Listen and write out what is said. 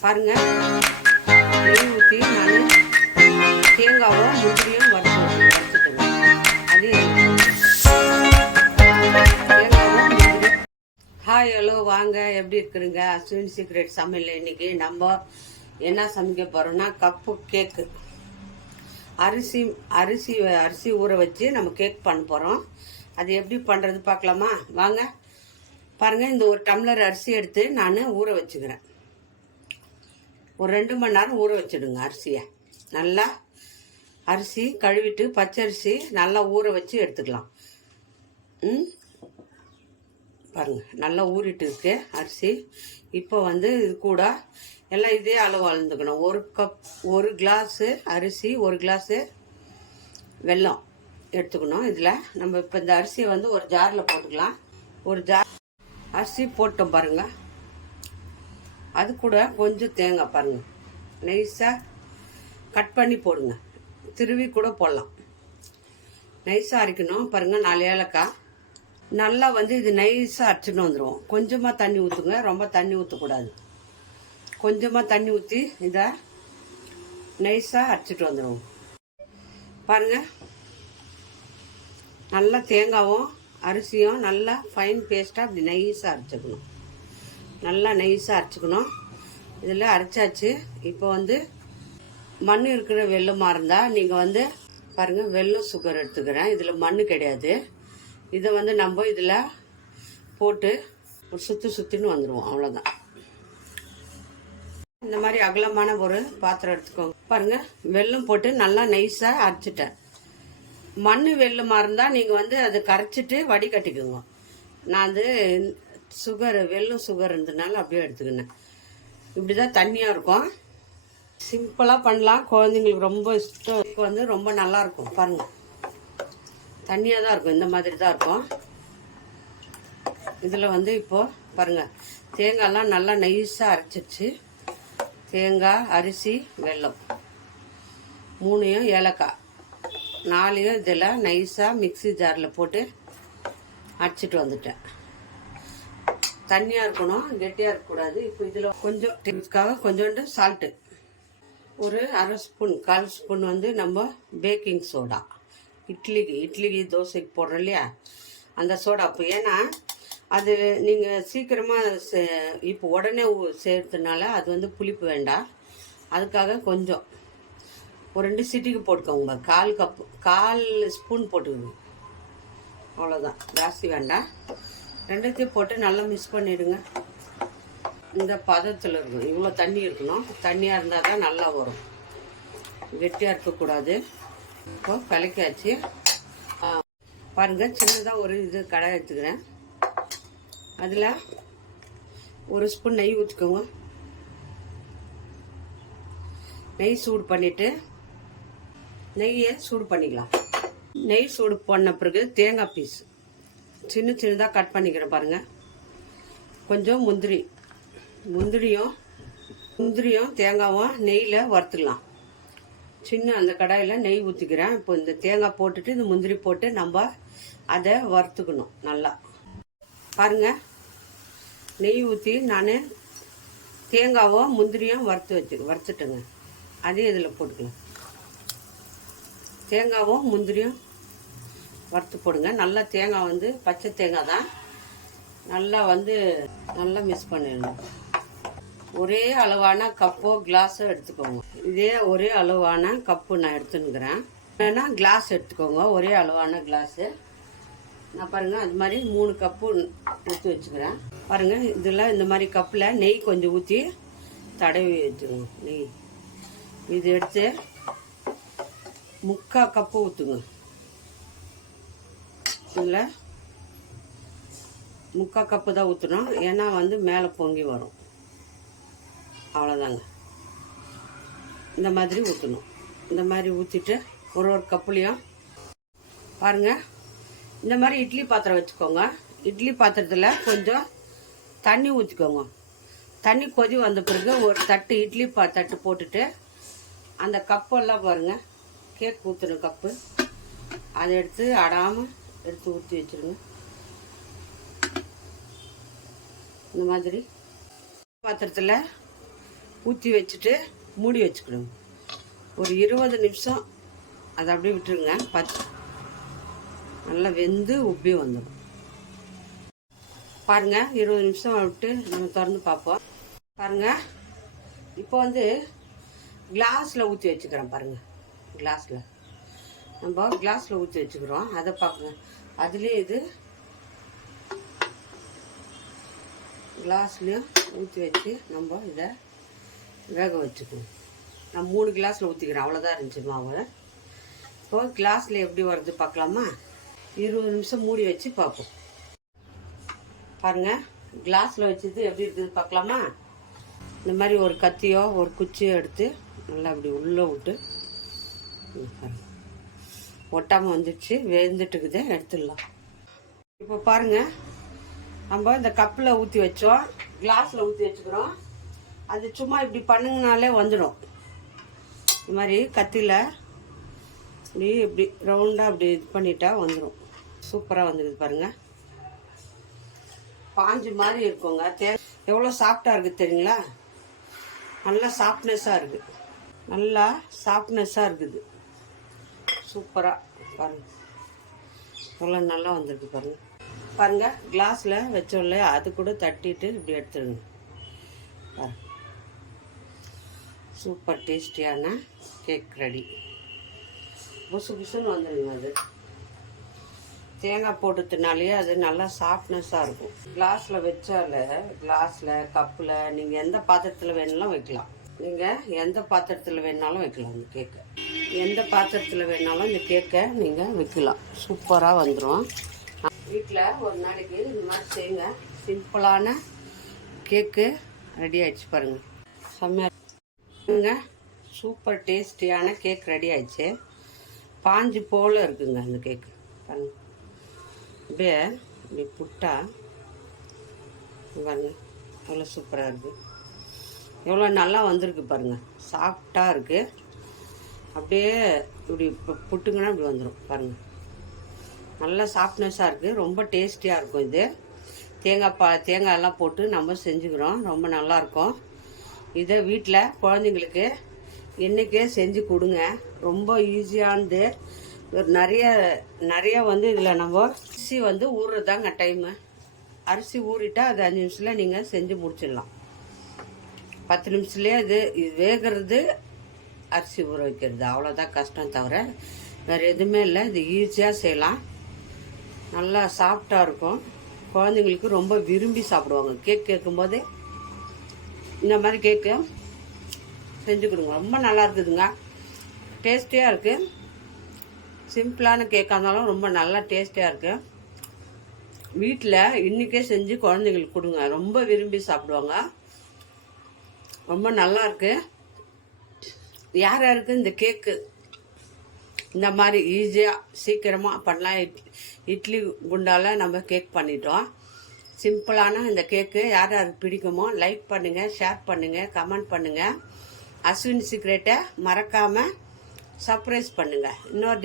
பாருங்கள், நெய் ஊற்றி நான் தேங்காவும் முந்திரியும் வறுத்துட்டுங்க. அது தேங்காவும் முந்திரி. ஹாய், ஹலோ, வாங்க, எப்படி இருக்கிறீங்க? அஸ்வின் சீக்ரெட் சமையல். இன்னைக்கு நம்ம என்ன சமைக்க போகிறோம்னா கப்பு கேக்கு. அரிசி அரிசி அரிசி ஊற வச்சு நம்ம கேக் பண்ண போகிறோம். அது எப்படி பண்ணுறது பார்க்கலாமா? வாங்க. பாருங்கள், இந்த ஒரு டம்ளர் அரிசி எடுத்து நான் ஊற வச்சுக்கிறேன். ஒரு 2 மணி நேரம் ஊற வச்சுடுங்க அரிசியை. நல்லா அரிசி கழுவிட்டு பச்சரிசி நல்லா ஊற வச்சு எடுத்துக்கலாம். பாருங்கள், நல்லா ஊறிட்டு இருக்கு அரிசி. இப்போ வந்து இது கூட எல்லாம் இதே அளவு அளந்துக்கணும். 1 கிளாஸு அரிசி, 1 கிளாஸு வெல்லம் எடுத்துக்கணும். இதில் நம்ம இப்போ இந்த அரிசியை வந்து ஒரு ஜாரில் போட்டுக்கலாம். ஒரு ஜார் அரிசி போட்டோம் பாருங்கள். அது கூட கொஞ்சம் தேங்காய் பாருங்கள், நைஸாக கட் பண்ணி போடுங்க. திருவி கூட போடலாம். நைஸாக அரைக்கணும் பாருங்கள். 4 ஏலக்காய். நல்லா வந்து இது நைஸாக அரைச்சிட்டு வந்துடுவோம். கொஞ்சமாக தண்ணி ஊற்றுங்க, ரொம்ப தண்ணி ஊற்றக்கூடாது. கொஞ்சமாக தண்ணி ஊற்றி இதை நைஸாக அரைச்சிட்டு வந்துடுவோம். பாருங்கள், நல்லா தேங்காவும் அரிசியும் நல்லா ஃபைன் பேஸ்ட்டாக அப்படி நைஸாக அரைச்சிக்கணும். நல்லா நைஸாக அரைச்சிக்கணும். இதில் அரைச்சாச்சு. இப்போ வந்து மண் இருக்கிற வெல்லமாக இருந்தால் நீங்கள் வந்து பாருங்கள், வெல்லம் சுகர் எடுத்துக்கிறேன். இதில் மண் கிடையாது. இதை வந்து நம்ம இதில் போட்டு ஒரு சுற்றின்னு வந்துடுவோம். அவ்வளோதான். இந்த மாதிரி அகலமான ஒரு பாத்திரம் எடுத்துக்கோங்க. பாருங்கள், வெல்லம் போட்டு நல்லா நைஸாக அரைச்சிட்டேன். மண் வெல்லமாக இருந்தால் நீங்கள் வந்து அதை கரைச்சிட்டு வடிகட்டிக்குங்க. நான் அது வெல்லம் சுகர் இருந்ததுனால அப்படியே எடுத்துக்கினேன். இப்படி தான் தண்ணியாக இருக்கும். சிம்பிளாக பண்ணலாம். குழந்தைங்களுக்கு ரொம்ப இஷ்டம். வந்து ரொம்ப நல்லாயிருக்கும். பாருங்கள், தண்ணியாக தான் இருக்கும். இந்த மாதிரி தான் இருக்கும். இதில் வந்து இப்போது பாருங்கள், தேங்காயெல்லாம் நல்லா நைஸாக அரைச்சிடுச்சு. தேங்காய், அரிசி, வெல்லம் 3 ஏலக்காய் 4 இதில் நைஸாக மிக்ஸி ஜாரில் போட்டு அரைச்சிட்டு வந்துட்டேன். தண்ணியாக இருக்கணும், கெட்டியாக இருக்கக்கூடாது. இப்போ இதில் கொஞ்சம் டேஸ்ட்காக கொஞ்சோண்டு சால்ட்டு, ஒரு 1/2 ஸ்பூன் 1/4 ஸ்பூன் வந்து நம்ம பேக்கிங் சோடா. இட்லிக்கு தோசைக்கு போடுறோம் இல்லையா, அந்த சோடாப்பு. ஏன்னா அது நீங்கள் சீக்கிரமாக இப்போ உடனே செய்கிறதுனால அது வந்து புளிப்பு வேண்டாம். அதுக்காக கொஞ்சம் ஒரு 2 சிட்டிக்கு போட்டுக்கோங்க. 1/4 ஸ்பூன் போட்டுக்கோங்க. அவ்வளோதான், ஜாஸ்தி வேண்டாம். 2த்தையும் போட்டு நல்லா மிக்ஸ் பண்ணிவிடுங்க. இந்த பதத்தில் இருக்கணும். இவ்வளோ தண்ணி இருக்கணும். தண்ணியாக இருந்தால் தான் நல்லா வரும். கெட்டியாக இருக்கக்கூடாது. இப்போ கலக்காச்சு. பாருங்கள், சின்னதாக ஒரு கடாய் எடுத்துக்கிறேன். அதில் 1 ஸ்பூன் நெய் ஊற்றிக்கோங்க. நெய் சூடு பண்ணிவிட்டு நெய்யை சூடு பண்ணிக்கலாம். நெய் சூடு பண்ண பிறகு தேங்காய் பீஸ் சின்னதாக கட் பண்ணிக்கிறேன். பாருங்கள், கொஞ்சம் முந்திரியும் தேங்காயும் நெய்யில் வறுத்துக்கலாம். அந்த கடாயில் நெய் ஊற்றிக்கிறேன். இப்போ இந்த தேங்காய் போட்டுட்டு இந்த முந்திரி போட்டு நம்ம அதை வறுத்துக்கணும் நல்லா. பாருங்கள், நெய் ஊற்றி நான் தேங்காவும் முந்திரியும் வறுத்துட்டுங்க. அதையும் இதில் போட்டுக்கலாம். தேங்காவும் முந்திரியும் வறுத்து போடுங்க. நல்லா தேங்காய் வந்து பச்சை தேங்காய் தான். நல்லா மிக்ஸ் பண்ணிடணும். ஒரே அளவான கப்போ கிளாஸோ எடுத்துக்கோங்க. இதே ஒரே அளவான கப்பு நான் எடுத்துன்னுக்கிறேன். இல்லைன்னா கிளாஸ் எடுத்துக்கோங்க, ஒரே அளவான கிளாஸு. நான் பாருங்கள், அது மாதிரி 3 கப்பு எடுத்து வச்சுக்கிறேன். பாருங்கள், இதில் இந்த மாதிரி கப்பில் நெய் கொஞ்சம் ஊற்றி தடவி வச்சுக்கோங்க. நெய் இது எடுத்து 3/4 கப்பு ஊற்றுங்க. இதில் 3/4 கப்பு தான் ஊற்றணும். ஏன்னா வந்து மேலே பொங்கி வரும். அவ்வளோதாங்க. இந்த மாதிரி ஊற்றணும். இந்த மாதிரி ஊற்றிட்டு ஒரு கப்புலையும் பாருங்கள், இந்த மாதிரி இட்லி பாத்திரம் வச்சுக்கோங்க. இட்லி பாத்திரத்தில் கொஞ்சம் தண்ணி ஊற்றிக்கோங்க. தண்ணி கொதி வந்த பிறகு ஒரு தட்டு இட்லி தட்டு போட்டுட்டு அந்த கப்பெல்லாம் பாருங்கள், கேக் ஊற்றுன கப்பு, அதை எடுத்து அடாமல் எடுத்து ஊற்றி வச்சுருங்க. இந்த மாதிரி பாத்திரத்தில் ஊற்றி வச்சுட்டு மூடி வச்சுக்கணும். ஒரு 20 நிமிஷம் அதை அப்படியே விட்டுருங்க. நல்லா வெந்து உப்பி வந்துடும். பாருங்கள், 20 நிமிஷம் விட்டு நம்ம திறந்து பார்ப்போம். பாருங்கள், இப்போ வந்து கிளாஸில் ஊற்றி வச்சுக்கிறேன். பாருங்கள், நம்ம கிளாஸில் ஊற்றி வச்சுக்கிறோம். அதை பார்க்குங்க, அதுலேயே இது கிளாஸ்லேயும் ஊற்றி வச்சு நம்ம இதை வேக வச்சுக்கணும். நான் 3 கிளாஸில் ஊற்றிக்கிறேன், அவ்வளோதான் இருந்துச்சு மாவு. இப்போ கிளாஸில் எப்படி வருது பார்க்கலாமா? 20 நிமிஷம் மூடி வச்சு பார்ப்போம். பாருங்கள், கிளாஸில் வச்சது எப்படி இருக்குது பார்க்கலாமா? இந்த மாதிரி ஒரு கத்தியோ ஒரு குச்சியோ எடுத்து நல்லா அப்படி உள்ளே விட்டு ஒட்டாமல் வந்துடுச்சு, வெந்துட்டுக்குது, எடுத்துடலாம். இப்போ பாருங்கள், நம்ம இந்த கப்பில் ஊற்றி வச்சோம், கிளாஸில் ஊற்றி வச்சுக்கிறோம். அது சும்மா இப்படி பண்ணுங்கனாலே வந்துடும். இந்த மாதிரி கத்தியில் இப்படி ரவுண்டாக அப்படி இது பண்ணிட்டா வந்துடும். சூப்பராக வந்துடுது பாருங்கள். பாஞ்சு மாதிரி இருக்குங்க. எவ்வளோ சாஃப்டாக இருக்குது தெரியுங்களா? நல்லா சாஃப்ட்னஸாக இருக்குது. சூப்பராக பாருங்கள், எவ்வளோ நல்லா வந்துருக்கு பாருங்கள். கிளாஸில் வச்சோம்ல, அது கூட தட்டிட்டு இப்படி எடுத்துடுங்க. பாருங்கள், சூப்பர் டேஸ்டியான கேக் ரெடி. புசு புசுன்னு வந்துடுங்க. அது தேங்காய் போட்டதுனாலே அது நல்லா சாஃப்ட்னஸாக இருக்கும். கிளாஸில் வச்சால, கிளாஸில் கப்பில் நீங்கள் எந்த பாத்திரத்தில் வேணாலும் வைக்கலாம். இந்த கேக்கை எந்த பாத்திரத்தில் வேணாலும் இந்த கேக்கை நீங்கள் வைக்கலாம். சூப்பராக வந்துடும். வீட்டில் ஒரு நாளைக்கு இந்த மாதிரி செய்யுங்க. சிம்பிளான கேக்கு ரெடி ஆகிடுச்சு பாருங்கள். செம்மையாக சூப்பர் டேஸ்டியான கேக் ரெடி ஆயிடுச்சு. பாஞ்சு போல் இருக்குங்க அந்த கேக்கு. பாருங்க, அப்படியே இப்படி புட்டா பாருங்க, எவ்வளோ சூப்பராக இருக்குது, எவ்வளோ நல்லா வந்திருக்கு பாருங்கள். சாஃப்டாக இருக்குது. அப்படியே இப்படி புட்டுங்கன்னா இப்படி வந்துடும் பாருங்கள். நல்லா சாஃப்ட்னஸாக இருக்குது, ரொம்ப டேஸ்டியாக இருக்கும். இது தேங்காயெல்லாம் போட்டு நம்ம செஞ்சுக்கிறோம், ரொம்ப நல்லாயிருக்கும். இதை வீட்டில் குழந்தைங்களுக்கு இன்றைக்கே செஞ்சு கொடுங்க. ரொம்ப ஈஸியானது. நிறைய வந்து இதில் நம்ம அரிசி வந்து ஊறுறதாங்க டைமு. அரிசி ஊறிட்டா அது 5 நிமிஷத்தில் நீங்கள் செஞ்சு முடிச்சிடலாம். 10 நிமிஷத்துலேயே இது வேகிறது, அரிசி ஊற வைக்கிறது, அவ்வளோதான் கஷ்டம். தவிர வேறு எதுவுமே இல்லை. இது ஈஸியாக செய்யலாம். நல்லா சாஃப்டாக இருக்கும். குழந்தைங்களுக்கு ரொம்ப விரும்பி சாப்பிடுவாங்க. கேக் கேட்கும்போது இந்த மாதிரி கேக்கு செஞ்சு கொடுங்க. ரொம்ப நல்லா இருக்குதுங்க, டேஸ்டியாக இருக்குது. சிம்பிளான கேக்காக இருந்தாலும் ரொம்ப நல்லா டேஸ்டியாக இருக்குது. வீட்டில் இன்றைக்கே செஞ்சு குழந்தைங்களுக்கு கொடுங்க, ரொம்ப விரும்பி சாப்பிடுவாங்க. ரொம்ப நல்லா இருக்கு. யார் யாருக்கு இந்த கேக்கு இந்த மாதிரி ஈஸியாக சீக்கிரமாக பண்ணலாம். இட்லி குண்டால் நம்ம கேக் பண்ணிட்டோம். சிம்பிளான இந்த கேக்கு யார் யாருக்கு பிடிக்குமோ லைக் பண்ணுங்கள், ஷேர் பண்ணுங்கள், கமெண்ட் பண்ணுங்கள். அஸ்வின் சீக்ரெட்டை மறக்காமல் சர்ப்ரைஸ் பண்ணுங்கள். இன்னொரு